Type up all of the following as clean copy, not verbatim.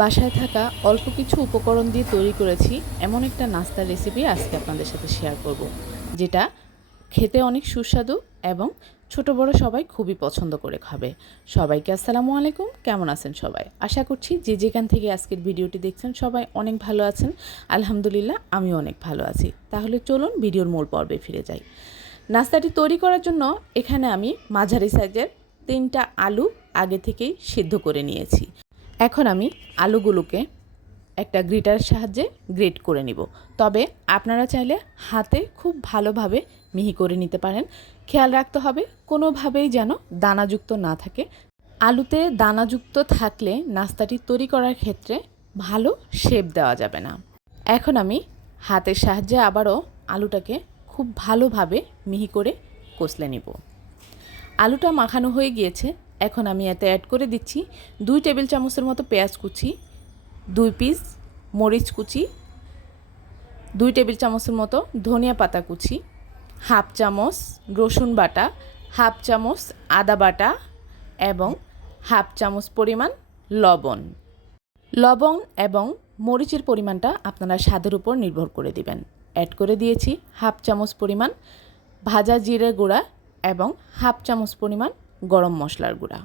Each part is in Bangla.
বাসায় থাকা অল্প কিছু উপকরণ দিয়ে তৈরি করেছি এমন একটা নাস্তার রেসিপি আজকে আপনাদের সাথে শেয়ার করব, যেটা খেতে অনেক সুস্বাদু এবং ছোট বড় সবাই খুবই পছন্দ করে খাবে। সবাইকে আসসালামু আলাইকুম, কেমন আছেন সবাই? আশা করছি যে যেখান থেকে আজকের ভিডিওটি দেখছেন সবাই অনেক ভালো আছেন। আলহামদুলিল্লাহ, আমিও অনেক ভালো আছি। তাহলে চলুন ভিডিওর মূল পর্বে ফিরে যাই। নাস্তাটি তৈরি করার জন্য এখানে আমি মাঝারি সাইজের 3টা আলু আগে থেকেই সিদ্ধ করে নিয়েছি। এখন আমি আলুগুলোকে একটা গ্রেটারের সাহায্যে গ্রেট করে নিব। তবে আপনারা চাইলে হাতে খুব ভালোভাবে মিহি করে নিতে পারেন। খেয়াল রাখতে হবে কোনোভাবেই যেন দানাযুক্ত না থাকে। আলুতে দানাযুক্ত থাকলে নাস্তাটি তৈরি করার ক্ষেত্রে ভালো শেপ দেওয়া যাবে না। এখন আমি হাতের সাহায্যে আবারও আলুটাকে খুব ভালোভাবে মিহি করে কষলে নিব। আলুটা মাখানো হয়ে গিয়েছে। এখন আমি এতে অ্যাড করে দিচ্ছি 2 টেবিল চামচের মতো পেঁয়াজ কুচি, 2 পিস মরিচ কুচি, 2 টেবিল চামচের মতো ধনিয়া পাতা কুচি, হাফ চামচ রসুন বাটা, হাফ চামচ আদা বাটা এবং হাফ চামচ পরিমাণ লবণ। লবণ এবং মরিচের পরিমাণটা আপনারা স্বাদের উপর নির্ভর করে দিবেন। অ্যাড করে দিয়েছি হাফ চামচ পরিমাণ ভাজা জিরে গুঁড়া এবং হাফ চামচ পরিমাণ গরম মশলার গুঁড়া।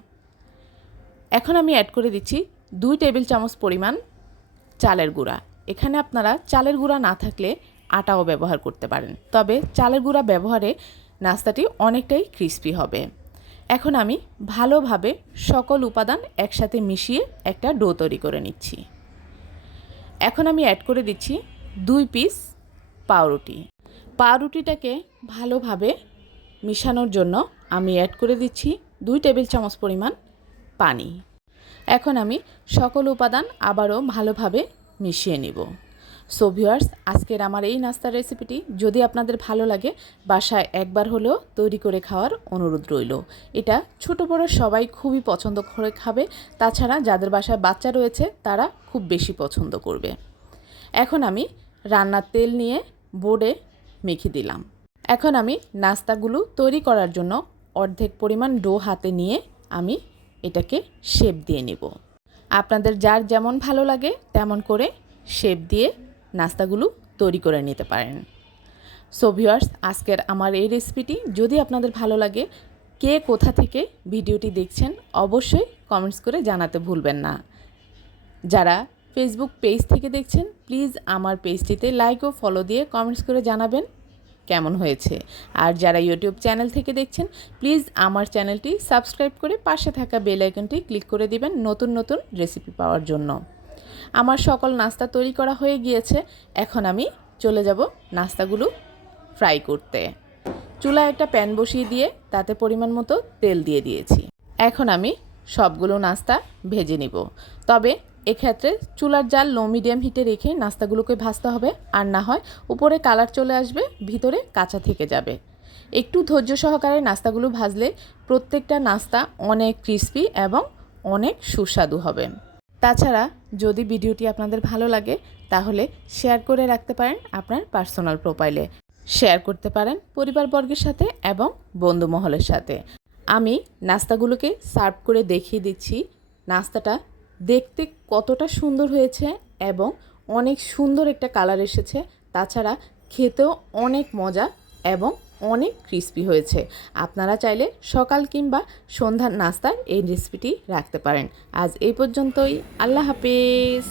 এখন আমি অ্যাড করে দিচ্ছি 2 টেবিল চামচ পরিমাণ চালের গুঁড়া। এখানে আপনারা চালের গুঁড়া না থাকলে আটাও ব্যবহার করতে পারেন, তবে চালের গুঁড়া ব্যবহারে নাস্তাটি অনেকটাই ক্রিস্পি হবে। এখন আমি ভালোভাবে সকল উপাদান একসাথে মিশিয়ে একটা ডো তৈরি করে নিচ্ছি। এখন আমি অ্যাড করে দিচ্ছি 2 পিস পাউরুটি। পাউরুটিটাকে ভালোভাবে মিশানোর জন্য আমি অ্যাড করে দিচ্ছি 2 টেবিল চামচ পরিমাণ পানি। এখন আমি সকল উপাদান আবারও ভালোভাবে মিশিয়ে নিব। সো ভিউয়ার্স, আজকের আমার এই নাস্তার রেসিপিটি যদি আপনাদের ভালো লাগে বাসায় একবার হলেও তৈরি করে খাওয়ার অনুরোধ রইল। এটা ছোট বড় সবাই খুবই পছন্দ করে খাবে। তাছাড়া যাদের বাসায় বাচ্চা রয়েছে তারা খুব বেশি পছন্দ করবে। এখন আমি রান্নার তেল নিয়ে বোর্ডে মেখে দিলাম। এখন আমি নাস্তাগুলো তৈরি করার জন্য অর্ধেক পরিমাণ ডো হাতে নিয়ে আমি এটাকে শেপ দিয়ে নিব। আপনাদের যার যেমন ভালো লাগে তেমন করে শেপ দিয়ে নাস্তাগুলো তৈরি করে নিতে পারেন। সো ভিউয়ার্স, আজকের আমার এই রেসিপিটি যদি আপনাদের ভালো লাগে, কে কোথা থেকে ভিডিওটি দেখছেন অবশ্যই কমেন্টস করে জানাতে ভুলবেন না। যারা ফেসবুক পেজ থেকে দেখছেন প্লিজ আমার পেজটিতে লাইক ও ফলো দিয়ে কমেন্টস করে জানাবেন কেমন হয়েছে। আর যারা ইউটিউব চ্যানেল থেকে দেখছেন প্লিজ আমার চ্যানেলটি সাবস্ক্রাইব করে পাশে থাকা বেল আইকনটি ক্লিক করে দিবেন নতুন নতুন রেসিপি পাওয়ার জন্য। আমার সকল নাস্তা তৈরি করা হয়ে গিয়েছে। এখন আমি চলে যাব নাস্তাগুলো ফ্রাই করতে। চুলায় একটা প্যান বসিয়ে দিয়ে তাতে পরিমাণ মতো তেল দিয়ে দিয়েছি। এখন আমি সবগুলো নাস্তা ভেজে নিব। তবে এক্ষেত্রে চুলার জাল লো মিডিয়াম হিটে রেখে নাস্তাগুলোকে ভাজতে হবে, আর না হয় উপরে কালার চলে আসবে, ভিতরে কাঁচা থেকে যাবে। একটু ধৈর্য সহকারে নাস্তাগুলো ভাজলে প্রত্যেকটা নাস্তা অনেক ক্রিস্পি এবং অনেক সুস্বাদু হবে। তাছাড়া যদি ভিডিওটি আপনাদের ভালো লাগে তাহলে শেয়ার করে রাখতে পারেন আপনার পার্সোনাল প্রোফাইলে, শেয়ার করতে পারেন পরিবারবর্গের সাথে এবং বন্ধু মহলের সাথে। আমি নাস্তাগুলোকে সার্ভ করে দেখিয়ে দিচ্ছি নাস্তাটা দেখতে কতটা সুন্দর হয়েছে এবং অনেক সুন্দর একটা কালার এসেছে। তাছাড়া খেতেও অনেক মজা এবং অনেক ক্রিস্পি হয়েছে। আপনারা চাইলে সকাল কিংবা সন্ধ্যার নাস্তায় এই রেসিপিটি রাখতে পারেন। আজ এই পর্যন্তই। আল্লাহ হাফেজ।